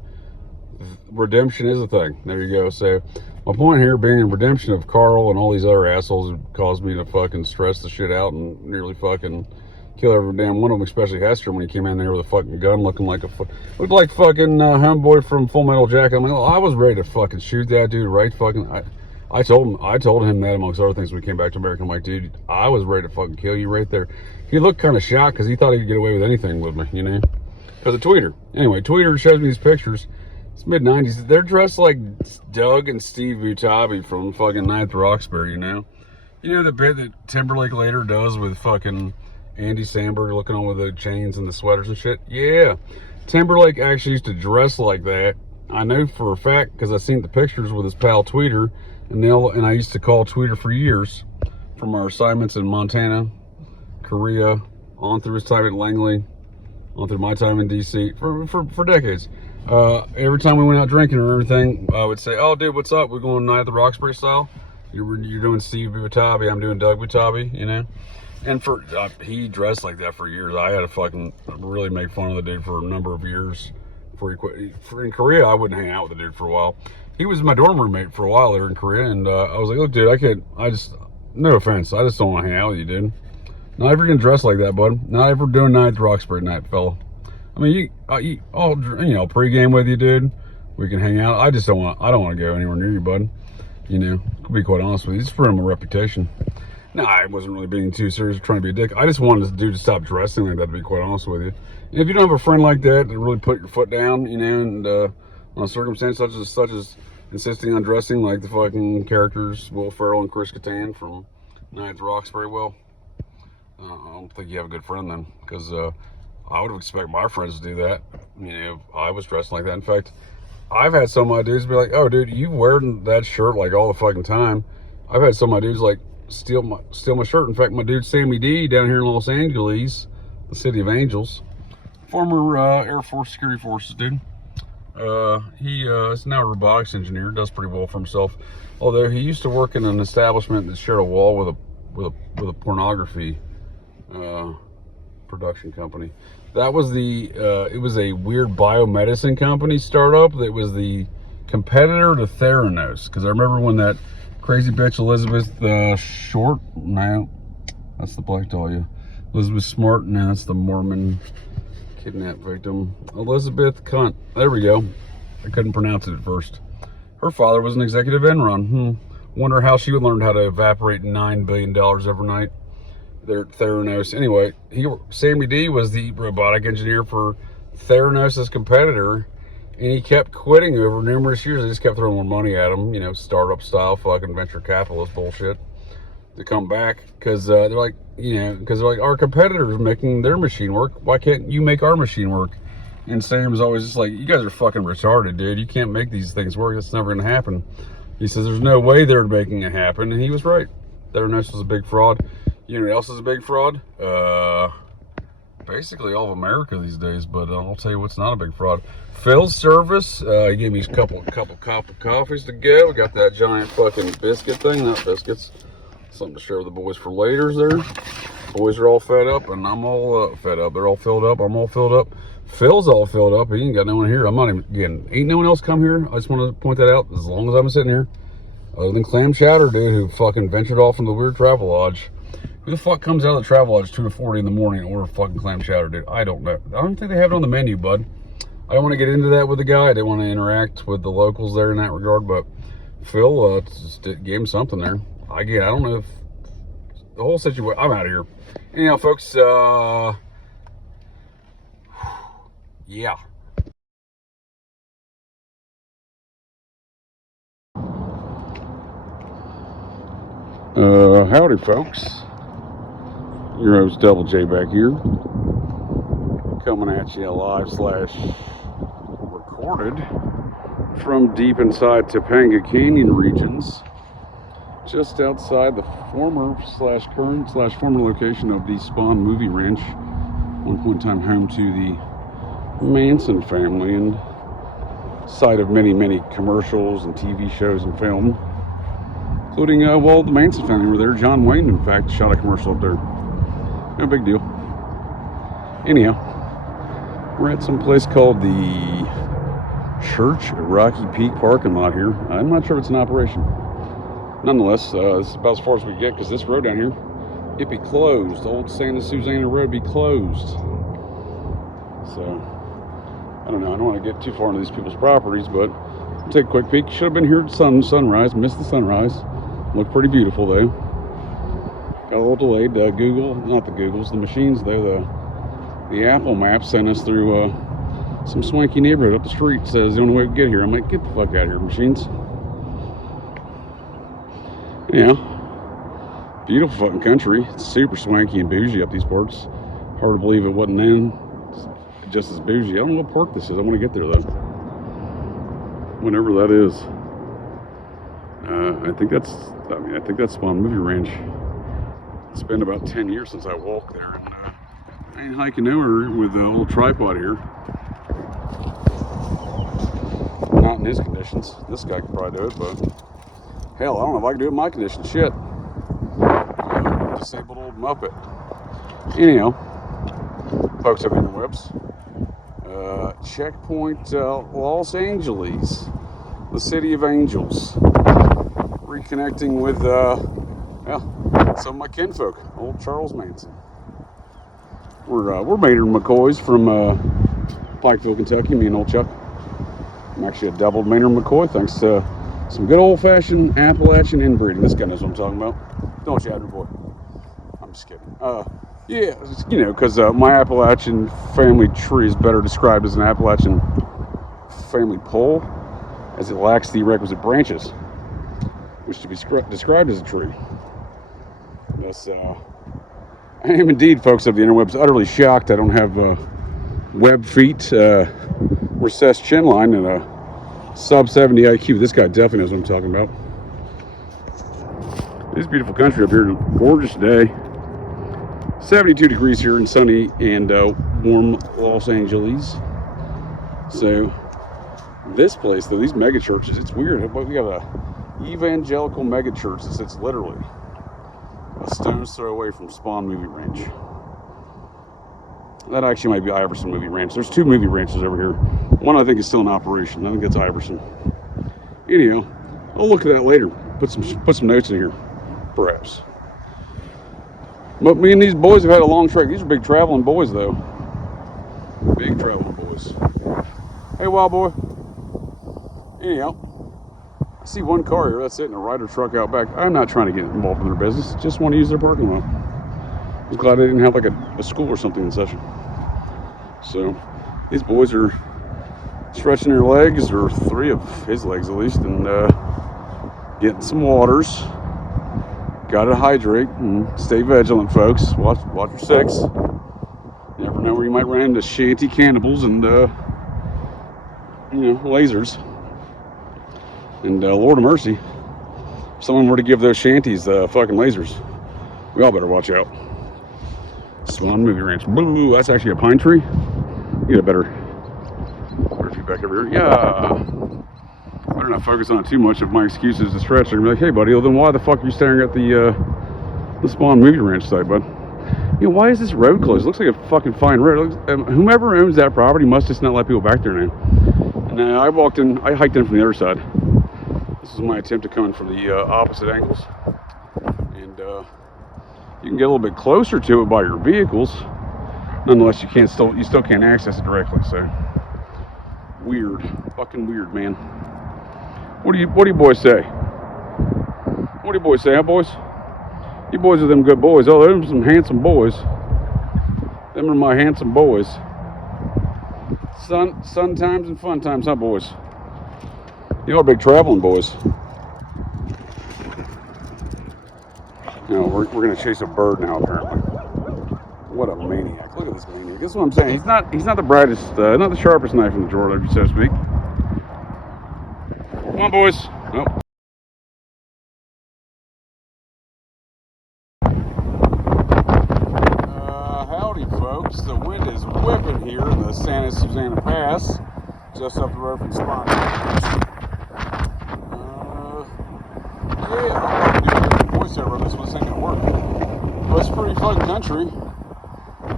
redemption is a thing. There you go. So my point here being redemption of Carl and all these other assholes who caused me to fucking stress the shit out and nearly fucking kill every damn one of them, especially Hester when he came in there with a fucking gun looking like looked like fucking homeboy from Full Metal Jacket. I mean, I was ready to fucking shoot that dude right fucking. I told him that amongst other things when we came back to America. I'm like, dude, I was ready to fucking kill you right there. He looked kind of shocked because he thought he could get away with anything with me, because of Tweeter. Anyway, Tweeter shows me these pictures. It's mid-90s. They're dressed like Doug and Steve Butabi from fucking Ninth Roxbury, the bit that Timberlake later does with fucking Andy Samberg looking on with the chains and the sweaters and shit. Yeah, Timberlake actually used to dress like that. I know for a fact because I seen the pictures with his pal Tweeter, and I used to call Tweeter for years from our assignments in Montana, Korea, on through his time at Langley, on through my time in DC for decades. Every time we went out drinking or everything, I would say, "Oh, dude, what's up? We're going Night at the Roxbury style. You're doing Steve Butabi. I'm doing Doug Butabi. And he dressed like that for years. I had to fucking really make fun of the dude for a number of years before he quit. In Korea, I wouldn't hang out with the dude for a while. He was my dorm roommate for a while there in Korea, and I was like, look, dude, no offense, I just don't want to hang out with you, dude. Not ever gonna dress like that, bud. Not ever doing Night at the Roxbury night, fella. I mean, I'll pregame with you, dude. We can hang out. I don't want to go anywhere near you, bud. To be quite honest with you, just for my reputation. No, I wasn't really being too serious or trying to be a dick. I just wanted this dude to stop dressing like that, to be quite honest with you. And if you don't have a friend like that to really put your foot down, and on a circumstance such as insisting on dressing like the fucking characters Will Ferrell and Chris Kattan from Night at the Roxbury, well, I don't think you have a good friend then, because I would expect my friends to do that. If I was dressing like that. In fact, I've had some of my dudes be like, oh, dude, you wearing that shirt like all the fucking time. I've had some of my dudes like, steal my shirt. In fact, my dude Sammy D down here in Los Angeles, the city of angels, former Air Force security forces dude. He is now a robotics engineer, does pretty well for himself. Although he used to work in an establishment that shared a wall with a pornography production company. That was it was a weird biomedicine company startup that was the competitor to Theranos. Because I remember when that crazy bitch Elizabeth Short, no, that's the Black Dahlia. Elizabeth Smart, no, that's the Mormon kidnap victim. Elizabeth Cunt, there we go. I couldn't pronounce it at first. Her father was an executive Enron. Wonder how she would learn how to evaporate $9 billion overnight. There at Theranos. Anyway, Sammy D was the robotic engineer for Theranos' competitor. And he kept quitting over numerous years. They just kept throwing more money at him, startup style, fucking venture capitalist bullshit. to come back because they're like, because they're like, our competitors making their machine work. Why can't you make our machine work? And Sam's always just like, you guys are fucking retarded, dude. You can't make these things work. That's never gonna happen. He says there's no way they're making it happen, and he was right. Theranos was a big fraud. You know what else is a big fraud? Basically all of America these days, but I'll tell you what's not a big fraud. Phil's service, he gave me a couple coffees to go. We got that giant fucking biscuit thing, not biscuits. Something to share with the boys for later there. Boys are all fed up, and I'm all fed up. They're all filled up, I'm all filled up. Phil's all filled up, he ain't got no one here. I'm not even, again, ain't no one else come here. I just want to point that out, as long as I'm sitting here. Other than Clam Chowder, dude, who fucking ventured off from the weird travel lodge. Who the fuck comes out of the travel lodge 2:40 in the morning and order fucking clam chowder, dude? I don't know. I don't think they have it on the menu, bud. I don't want to get into that with the guy. I didn't want to interact with the locals there in that regard, but Phil just gave him something there. I don't know if the whole situation. I'm out of here. Anyhow, folks, yeah. Howdy, folks. Your host, Double J, back here. Coming at you live / recorded from deep inside Topanga Canyon regions. Just outside the former / current / former location of the Spahn movie ranch. One point in time home to the Manson family and site of many, many commercials and TV shows and film. Including, well, the Manson family were there. John Wayne, in fact, shot a commercial up there. No big deal. Anyhow, we're at some place called the Church at Rocky Peak parking lot here. I'm not sure if it's in operation. Nonetheless, this is about as far as we get because this road down here, it'd be closed. Old Santa Susana Road be closed. So, I don't know. I don't want to get too far into these people's properties, but I'll take a quick peek. Should have been here at sunrise. Missed the sunrise. Looked pretty beautiful though. Got a little delayed. The machines though. The Apple Map sent us through some swanky neighborhood up the street. Says the only way to get here. I'm like, get the fuck out of here, machines. Yeah, beautiful fucking country. It's super swanky and bougie up these parts. Hard to believe it wasn't then. It's just as bougie. I don't know what park this is. I want to get there though. Whenever that is. I think that's Spahn Movie Ranch. It's been about 10 years since I walked there, and I ain't hiking nowhere with a little tripod here. Not in his conditions. This guy could probably do it, but hell, I don't know if I can do it in my condition. Shit. Disabled old Muppet. Anyhow, folks up in the webs. Checkpoint Los Angeles, the city of angels. Reconnecting with some of my kinfolk, old Charles Manson. We're Maynard McCoys from Pikeville, Kentucky. Me and old Chuck. I'm actually a doubled Maynard McCoy thanks to some good old-fashioned Appalachian inbreeding. This guy knows what I'm talking about, don't you, Admiral Boy? I'm just kidding. Yeah, because my Appalachian family tree is better described as an Appalachian family pole, as it lacks the requisite branches, which to be described as a tree. Yes, I am indeed, folks of the interwebs, utterly shocked I don't have web feet, recessed chin line, and a sub 70 IQ. This guy definitely knows what I'm talking about. This beautiful country up here, gorgeous day. 72 degrees here in sunny and warm Los Angeles. So this place, though, these mega churches, it's weird. We got a evangelical mega church that sits literally a stone's throw away from Spahn Movie Ranch. That actually might be Iverson Movie Ranch. There's two movie ranches over here. One I think is still in operation. I think that's Iverson. Anyhow, I'll look at that later. Put some notes in here, perhaps. But me and these boys have had a long trek. These are big traveling boys, though. Big traveling boys. Hey, wild boy. Anyhow, I see one car here. That's it, and a Ryder truck out back. I'm not trying to get involved in their business. Just want to use their parking lot. I was glad they didn't have like a school or something in session. So these boys are stretching their legs, or three of his legs at least, and getting some waters. Gotta hydrate and stay vigilant, folks. Watch your six. You never know where you might run into shanty cannibals and lasers. And Lord of mercy, if someone were to give those shanties fucking lasers, we all better watch out. Spahn Movie Ranch. Blue, that's actually a pine tree. Get a better view back over here. Yeah. Better not focus on it too much if my excuse is to stretch. I'm like, hey buddy, well then why the fuck are you staring at the Spahn Movie Ranch site, bud? Why is this road closed? It looks like a fucking fine road. Whomever owns that property must just not let people back there now. And I hiked in from the other side. This is my attempt to come in from the opposite angles. And you can get a little bit closer to it by your vehicles. Nonetheless, you still can't access it directly. So weird, fucking weird, man. What do you boys say? What do you boys say, huh, boys? You boys are them good boys. Oh, them some handsome boys. Them are my handsome boys. Sun times and fun times, huh, boys? You are big traveling boys. No, we're gonna chase a bird now, apparently. What a maniac! Look at this maniac. This is what I'm saying. He's not the brightest, not the sharpest knife in the drawer, so to speak. Come on, boys. Nope. Howdy, folks. The wind is whipping here in the Santa Susana Pass, just up the road from Spahn. Yeah, I'm going to do a voiceover on this one. This ain't going to work. Well, it's pretty fucking country.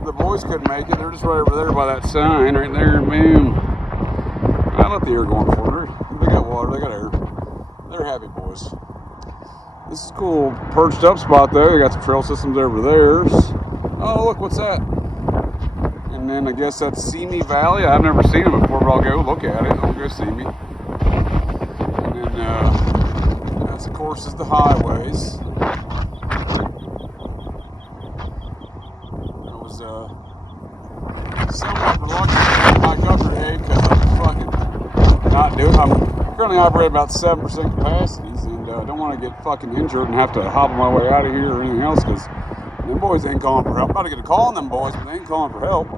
The boys couldn't make it. They're just right over there by that sign right there. Boom. I let the air go on for them. They got water. They got air. They're happy boys. This is a cool perched up spot though. They got some trail systems over there. Oh, look, what's that? And then I guess that's Simi Valley. I've never seen it before, but I'll go look at it. I'll go see me. And then that's, of course, is the highways. I was somewhat reluctant to hike up today because I'm fucking not doing. I'm currently operating about 7% capacities, and don't want to get fucking injured and have to hobble my way out of here or anything else because them boys ain't calling for help. I'm about to get a call on them boys, but they ain't calling for help.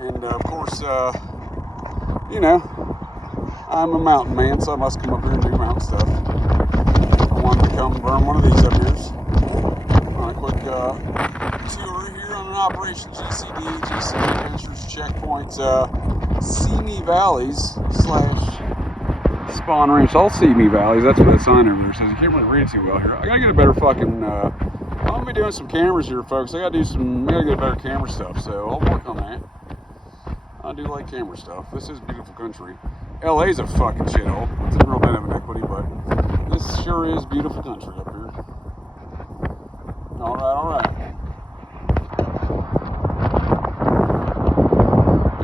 And of course, I'm a mountain man, so I must come up here and do mountain stuff. I wanted to come burn one of these up here. On a quick tour here on an Operation GCD Adventures Checkpoint Simi Valleys / Spahn Ranch. All Simi Valleys. That's what that sign over there says. You can't really read it too well here. I gotta get a better fucking. I'm gonna be doing some cameras here, folks. I gotta get better camera stuff. So I'll work on that. I do like camera stuff. This is beautiful country. LA's a fucking shithole. It's a real bit of inequity, but this sure is beautiful country up here. All right.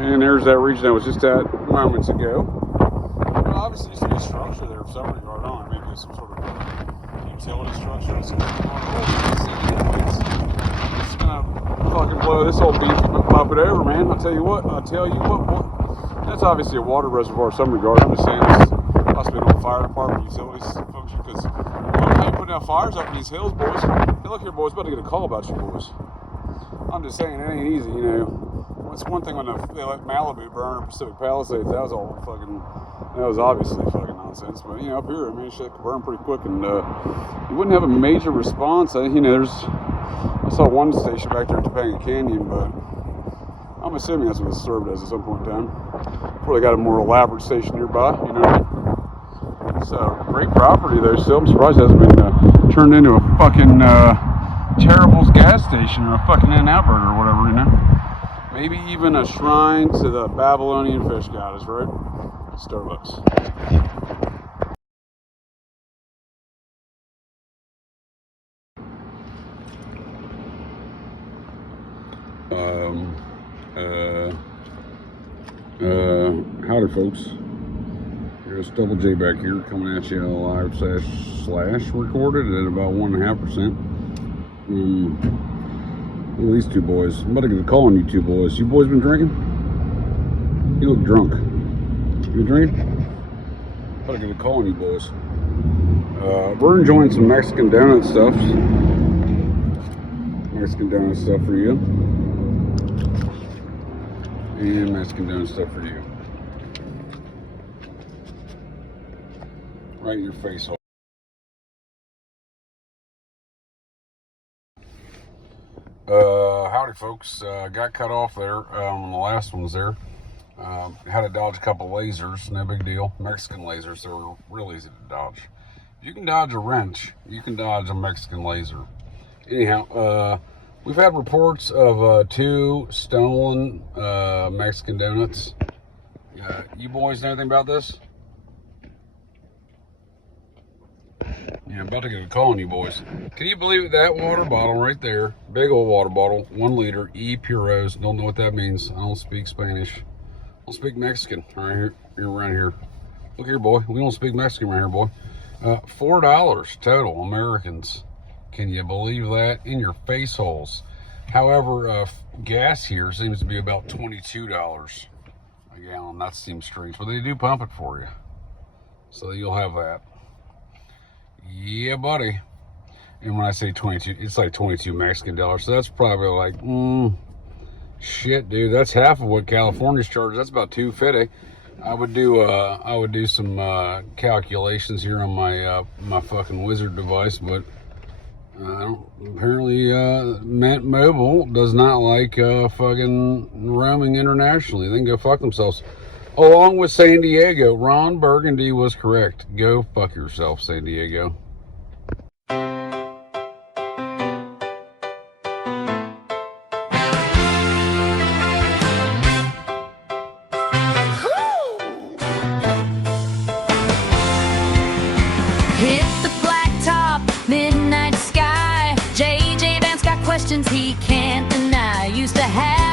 And there's that region I was just at moments ago. Well, obviously, there's a structure there of some regard on. Maybe some sort of utility structure. It's gonna fucking blow this old beef and pop it over, man. I'll tell you what, boy. That's obviously a water reservoir of some regard. I'm just saying this must be an old fire department utilities function because I ain't putting out fires up in these hills, boys. Hey, look here, boys. About to get a call about you, boys. I'm just saying, it ain't easy, It's one thing when they let Malibu burn or Pacific Palisades. That was obviously fucking nonsense. But, up here, shit could burn pretty quick and you wouldn't have a major response. I saw one station back there in Topanga Canyon, but I'm assuming that's what it served as at some point in time. Before they got a more elaborate station nearby, you know what I mean? So, great property there still. I'm surprised it hasn't been turned into a fucking Terrible's gas station or a fucking In-N-Out burger or whatever, Maybe even a shrine to the Babylonian fish goddess, right? Starbucks. Howdy, folks. Here's Double J back here coming at you live / recorded at about 1.5%. These two boys. I'm about to get a call on you two boys. You boys been drinking? You look drunk. You been drinking? I'm about to get a call on you boys. We're enjoying some Mexican donut stuff. Mexican donut stuff for you. And Mexican donut stuff for you. Right in your face hole. Howdy folks, got cut off there on the last ones there. Had to dodge a couple lasers, no big deal. Mexican lasers, they're real easy to dodge. If you can dodge a wrench, you can dodge a Mexican laser. Anyhow, we've had reports of 2 stolen Mexican donuts. You boys know anything about this? Yeah, I'm about to get a call on you boys. Can you believe it? That water bottle right there, big old water bottle, 1 liter, E Puros. Don't know what that means. I don't speak Spanish. I don't speak Mexican right here, around here. Look here, boy. We don't speak Mexican right here, boy. $4 total, Americans. Can you believe that? In your face holes. However, gas here seems to be about $22 a gallon. That seems strange, but they do pump it for you, so you'll have that. Yeah, buddy. And when I say 22, it's like 22 Mexican dollars. So that's probably like, shit, dude. That's half of what California's charged. That's about $2.50. I would do some calculations here on my my fucking wizard device, but apparently Mint Mobile does not like fucking roaming internationally. They can go fuck themselves. Along with San Diego, Ron Burgundy was correct. Go fuck yourself, San Diego. Hit the blacktop, midnight sky. JJ Vance got questions he can't deny. Used to have